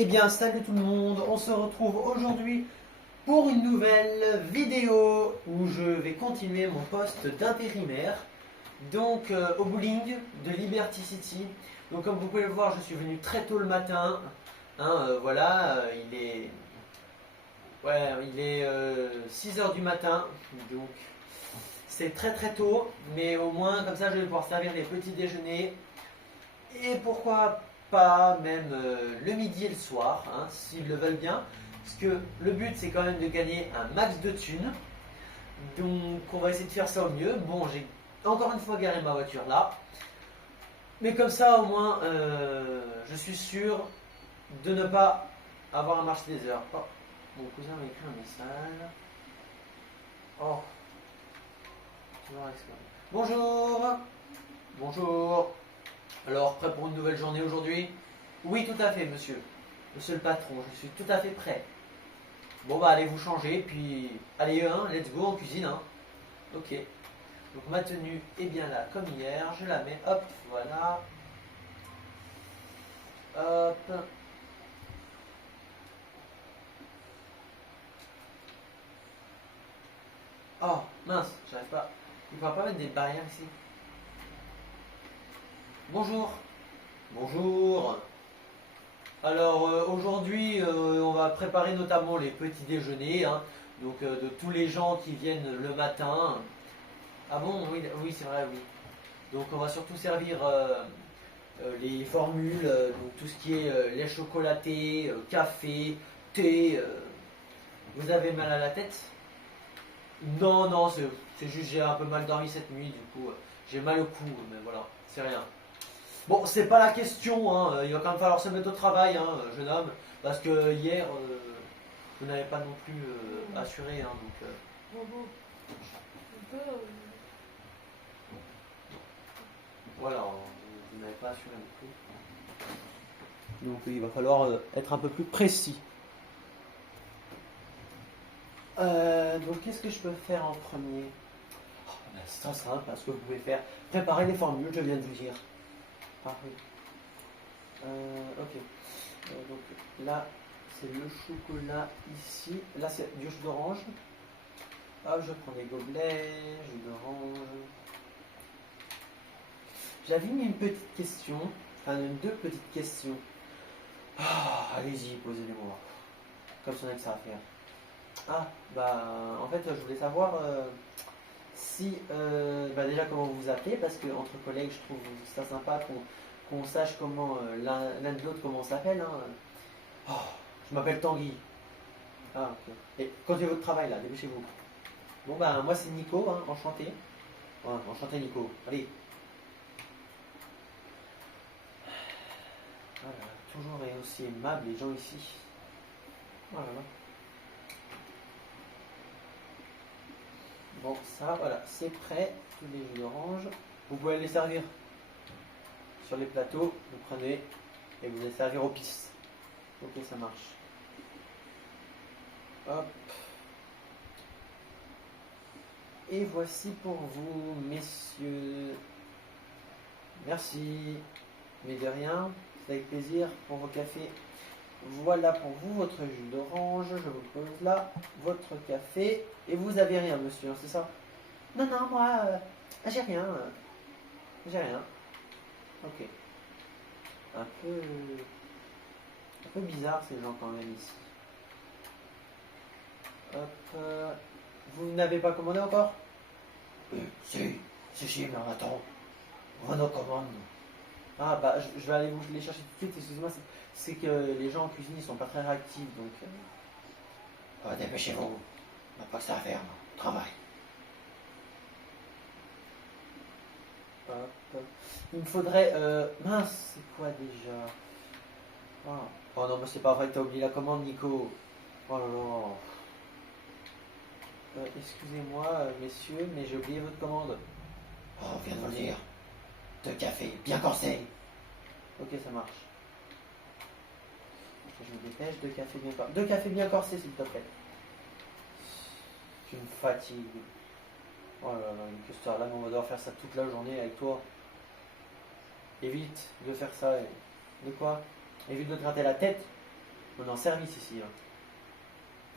Eh bien, salut tout le monde, on se retrouve aujourd'hui pour une nouvelle vidéo où je vais continuer mon poste d'intérimaire, donc au bowling de Liberty City. Donc comme vous pouvez le voir, je suis venu très tôt le matin, voilà, il est 6 heures du matin, donc c'est très très tôt, mais au moins comme ça je vais pouvoir servir les petits déjeuners et pourquoi pas même le midi et le soir, s'ils le veulent bien. Parce que le but c'est quand même de gagner un max de thunes. Donc on va essayer de faire ça au mieux. Bon, j'ai encore une fois garé ma voiture là. Mais comme ça au moins je suis sûr de ne pas avoir à marcher des heures. Oh, mon cousin m'a écrit un message. Oh, tu vas exclamer. Bonjour. Bonjour. Alors, prêt pour une nouvelle journée aujourd'hui? Oui, tout à fait, monsieur. Monsieur le patron, je suis tout à fait prêt. Bon, bah, allez vous changer, puis allez, let's go en cuisine, Ok. Donc, ma tenue est bien là, comme hier. Je la mets, hop, voilà. Hop. Oh, mince, j'arrive pas. Il ne va pas mettre des barrières ici. Bonjour. Bonjour. Alors aujourd'hui, on va préparer notamment les petits déjeuners, donc de tous les gens qui viennent le matin. Ah bon, oui, oui c'est vrai, oui. Donc on va surtout servir les formules, donc tout ce qui est lait chocolaté, café, thé. Vous avez mal à la tête? Non, non, c'est juste j'ai un peu mal dormi cette nuit, du coup j'ai mal au cou, mais voilà, c'est rien. Bon, c'est pas la question, il va quand même falloir se mettre au travail, jeune homme, parce que hier, vous n'avez pas non plus assuré, donc voilà, vous n'avez pas assuré non plus. Donc il va falloir être un peu plus précis. Donc qu'est-ce que je peux faire en premier? Ben, c'est très simple, parce que vous pouvez faire préparer les formules, je viens de vous dire. Parfait. Ok. Donc là, c'est le chocolat ici. Là, c'est du jus d'orange. Hop, je prends des gobelets, jus d'orange. J'avais mis une petite question, enfin deux petites questions. Allez-y, posez-les-moi. Comme ça, on a que ça à faire. Bah, en fait, je voulais savoir si, bah déjà comment vous vous appelez, parce que entre collègues, je trouve ça sympa qu'on sache comment l'un de l'autre comment on s'appelle. Oh, je m'appelle Tanguy. Ah, ok. Et continuez votre travail là, dépêchez-vous. Bon, bah, moi c'est Nico, enchanté. Ouais, enchanté Nico. Allez. Voilà, toujours et aussi aimable les gens ici. Voilà. Bon, ça, voilà, c'est prêt. Tous les jus d'orange. Vous pouvez les servir sur les plateaux. Vous prenez et vous les servir aux pistes. Ok, ça marche. Hop. Et voici pour vous, messieurs. Merci. Mais de rien, c'est avec plaisir pour vos cafés. Voilà pour vous votre jus d'orange. Je vous pose là votre café. Et vous avez rien, monsieur, c'est ça? Non, non, moi, j'ai rien. J'ai rien. Ok. Un peu, un peu bizarre ces gens quand même ici. Hop. Vous n'avez pas commandé encore? Si, mais on attend. Renault commande. Ah bah je vais aller vous les chercher tout de suite, excusez-moi, c'est que les gens en cuisine ils sont pas très réactifs donc. Dépêchez-vous, on n'a pas que ça à faire, travail. Hop. Il me faudrait. Mince, c'est quoi déjà? Oh non, mais c'est pas vrai que t'as oublié la commande, Nico. Oh là là. Excusez-moi, messieurs, mais j'ai oublié votre commande. Oh, on vient de vous le dire. Deux cafés, bien corsés. Ok, ça marche. Je me dépêche, deux cafés bien corsés, s'il te plaît. Tu me fatigues. Oh là là, une question là, on va devoir faire ça toute la journée avec toi. Évite de faire ça. De quoi? Évite de te gratter la tête. On est en service ici. Hein.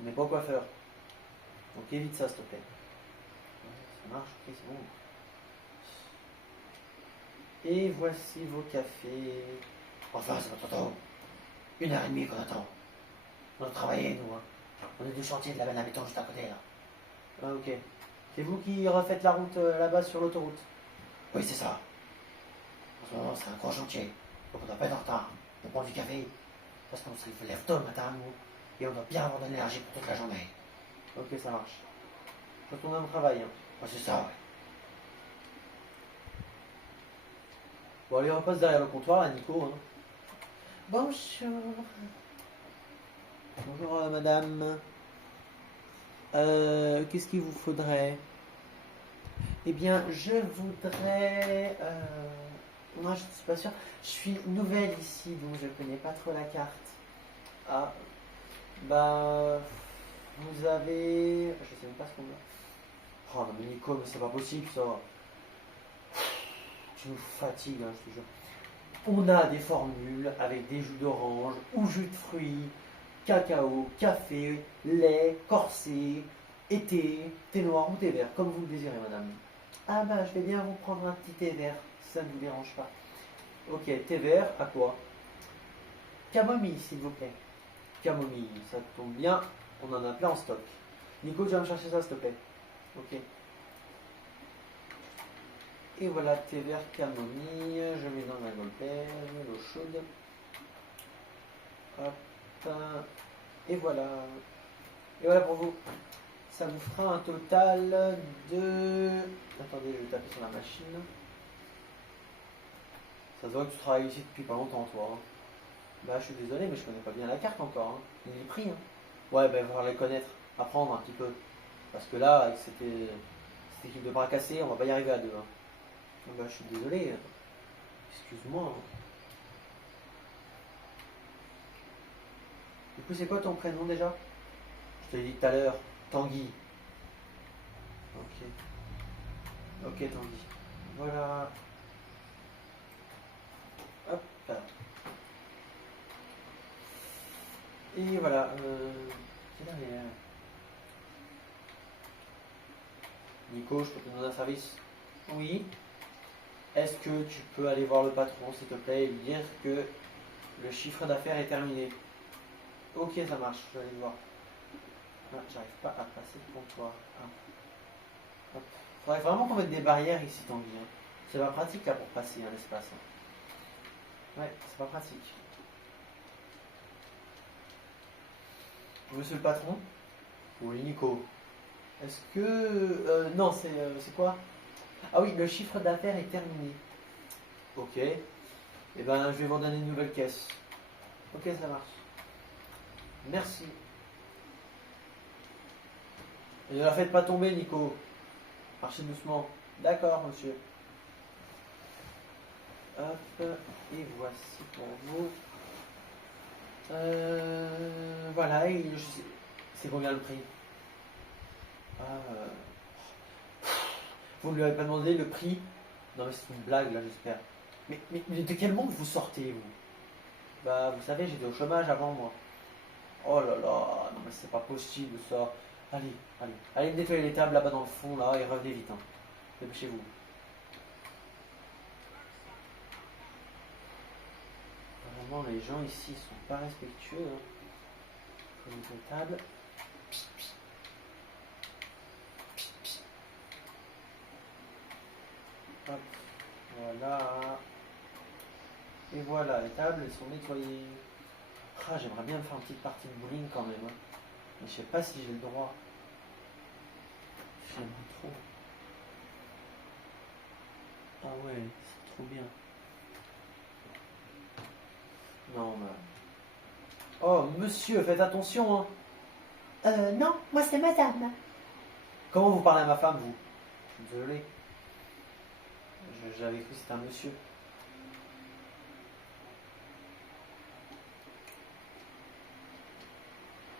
On n'est pas au coiffeur. Donc évite ça, s'il te plaît. Ça marche, ok, c'est bon. Et voici vos cafés. Enfin, c'est votre temps. 1h30 qu'on attend. On doit travailler, nous. Hein. On est du chantier de la benne à béton juste à côté, là. Ah, ok. C'est vous qui refaites la route là-bas sur l'autoroute? Oui, c'est ça. En ce moment, c'est un gros chantier. Donc on doit pas être en retard. On prend du café. Parce qu'on se lève tôt le matin, nous. Et on doit bien avoir de l'énergie pour toute la journée. Ok, ça marche. Retournez au travail. Hein. Ah, c'est ça, ouais. Bon, allez, on repasse derrière le comptoir, là, Nico. Hein. Bonjour. Bonjour, madame. Qu'est-ce qu'il vous faudrait? Eh bien, je voudrais... Moi, je ne suis pas sûre. Je suis nouvelle ici, donc je ne connais pas trop la carte. Ah, bah... Vous avez... Je sais même pas ce qu'on a. Oh non, mais Nico, mais c'est pas possible, ça. Tu nous fatigues, hein, je te jure. On a des formules avec des jus d'orange ou jus de fruits, cacao, café, lait, corset, et thé noir ou thé vert, comme vous le désirez, madame. Ah bah, je vais bien vous prendre un petit thé vert, si ça ne vous dérange pas. Ok, thé vert, à quoi? Camomille, s'il vous plaît. Camomille, ça tombe bien, on en a plein en stock. Nico, tu vas me chercher ça, s'il te plaît. Ok. Et voilà, thé vert camomille, je mets dans ma golpère, l'eau chaude. Hop. Et voilà. Et voilà pour vous. Ça vous fera un total de... Attendez, je vais taper sur la machine. Ça se voit que tu travailles ici depuis pas longtemps, toi. Hein. Bah, je suis désolé, mais je connais pas bien la carte encore. Hein. Il est pris. Hein. Ouais, bah, il va falloir les connaître, apprendre un petit peu. Parce que là, avec cette équipe de bras cassés, on va pas y arriver à deux. Hein. Bah, je suis désolé. Excuse-moi. Hein. Du coup, c'est quoi ton prénom déjà? Je te l'ai dit tout à l'heure. Tanguy. Ok. Ok, Tanguy. Voilà. Hop. Et voilà. Quelle heure il est? Nico, je peux te demander un service? Oui. Est-ce que tu peux aller voir le patron, s'il te plaît, et lui dire que le chiffre d'affaires est terminé? Ok, ça marche, je vais aller le voir. Ah, j'arrive pas à passer le comptoir. Ah. Hop. Faudrait vraiment qu'on mette des barrières ici, Tanguy. Hein. C'est pas pratique là pour passer hein, l'espace. Hein. Ouais, c'est pas pratique. Monsieur le patron? Oui, Nico. Est-ce que... non, c'est quoi? Ah oui, le chiffre d'affaires est terminé. Ok. Eh ben, je vais vous donner une nouvelle caisse. Ok, ça marche. Merci. Et ne la faites pas tomber, Nico. Marchez doucement. D'accord, monsieur. Hop. Et voici pour vous. Voilà, et c'est combien le prix? Vous ne lui avez pas demandé le prix? Non mais c'est une blague là j'espère. Mais de quel monde vous sortez vous? Bah vous savez j'étais au chômage avant moi. Oh là là, non mais c'est pas possible ça. Allez, allez nettoyer les tables là-bas dans le fond là et revenez vite. Hein. Dépêchez-vous. Vraiment les gens ici sont pas respectueux. Hein. Faut nettoyer les tables. Hop, voilà. Et voilà, les tables elles sont nettoyées. Ah, j'aimerais bien me faire une petite partie de bowling quand même. Hein. Mais je sais pas si j'ai le droit. J'aime trop. Ah ouais, c'est trop bien. Non, mais... Oh, monsieur, faites attention, hein. Non, moi c'est madame. Comment vous parlez à ma femme, vous? Je suis désolé. J'avais cru que c'était un monsieur.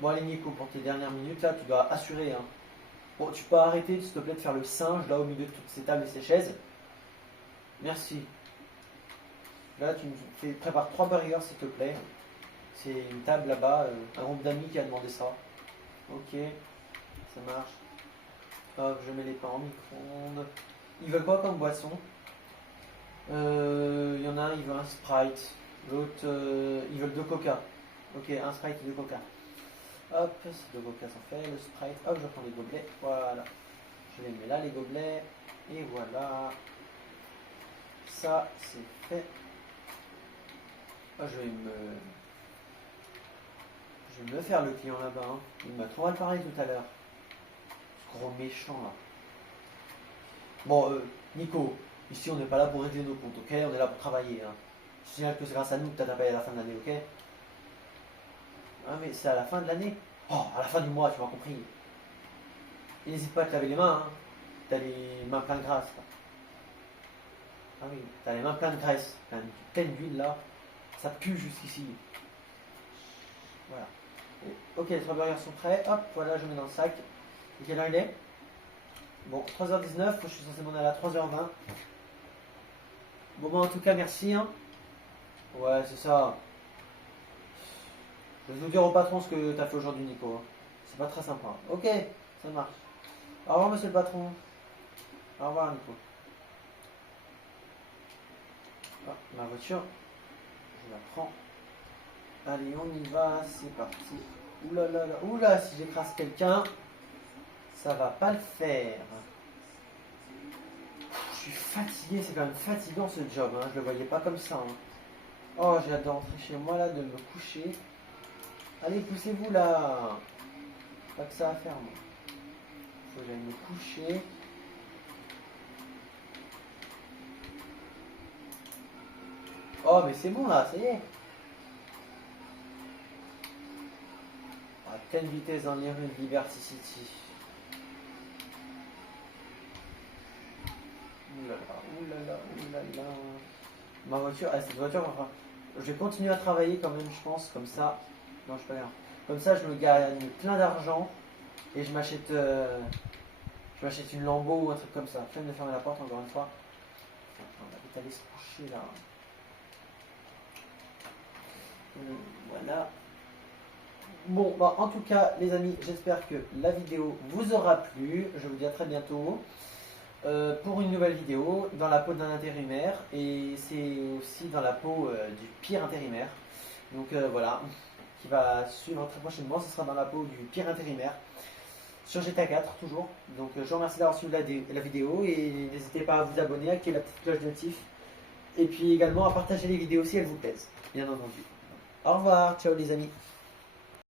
Bon, allez, Nico, pour tes dernières minutes, là, tu dois assurer, hein. Bon, tu peux arrêter, s'il te plaît, de faire le singe, là, au milieu de toutes ces tables et ces chaises. Merci. Là, tu me prépare 3 burgers, s'il te plaît. C'est une table là-bas, un groupe d'amis qui a demandé ça. Ok, ça marche. Hop, je mets les pains en micro-ondes. Ils veulent quoi comme boisson? Il y en a un, il veut un Sprite. L'autre, ils veulent deux Coca. Ok, un Sprite et deux Coca. Hop, c'est deux Coca, ça fait. Le Sprite, hop, je prends les gobelets. Voilà. Je les mets là, les gobelets. Et voilà. Ça, c'est fait. Ah, je vais me faire le client là-bas. Hein. Il m'a trop mal parlé tout à l'heure. Ce gros méchant là. Bon, Nico, ici on n'est pas là pour régler nos comptes, ok? On est là pour travailler. Hein. Je signale que c'est grâce à nous que tu as payé à la fin de l'année, ok? Ah, mais c'est à la fin de l'année? Oh, à la fin du mois, tu m'as compris. Et n'hésite pas à te laver les mains. Hein. T'as les mains pleines de graisse. Là. Ah oui, t'as les mains pleines de graisse. T'as une pleine d'huile là. Ça pue jusqu'ici. Voilà. Et, ok, les 3 burgers sont prêts. Hop, voilà, je mets dans le sac. Et quelle heure il est? Bon, 3h19, je suis censé m'en aller à 3h20. Bon, bah, en tout cas, merci. Hein. Ouais, c'est ça. Je vais vous dire au patron ce que t'as fait aujourd'hui, Nico. Hein. C'est pas très sympa. Ok, ça marche. Au revoir, monsieur le patron. Au revoir, Nico. Ah, ma voiture, je la prends. Allez, on y va, c'est parti. Oula, là, là. Oula, si j'écrase quelqu'un, ça va pas le faire. Je suis fatigué, c'est quand même fatigant ce job, hein. Je le voyais pas comme ça. Hein. Oh, j'ai hâte de rentrer chez moi là, de me coucher. Allez, poussez-vous là. Pas que ça à faire, moi. Faut que j'aille me coucher. Oh, mais c'est bon là, ça y est. À quelle vitesse dans les rues de Liberty City? Oulala, oulala, oulala. Ma voiture, cette voiture, enfin, je vais continuer à travailler quand même, je pense, comme ça. Non, je suis pas bien. Comme ça, je me gagne plein d'argent et je m'achète une Lambo ou un truc comme ça. Flemme de fermer la porte encore une fois. On va vite aller se coucher là. Voilà. Bon, bah, en tout cas, les amis, j'espère que la vidéo vous aura plu. Je vous dis à très bientôt pour une nouvelle vidéo dans la peau d'un intérimaire. Et c'est aussi dans la peau du pire intérimaire. Donc voilà, qui va suivre très prochainement. Ce sera dans la peau du pire intérimaire. Sur GTA 4 toujours. Donc je vous remercie d'avoir suivi la vidéo. Et n'hésitez pas à vous abonner, à activer la petite cloche de notif. Et puis également à partager les vidéos si elles vous plaisent, bien entendu. Au revoir, ciao les amis.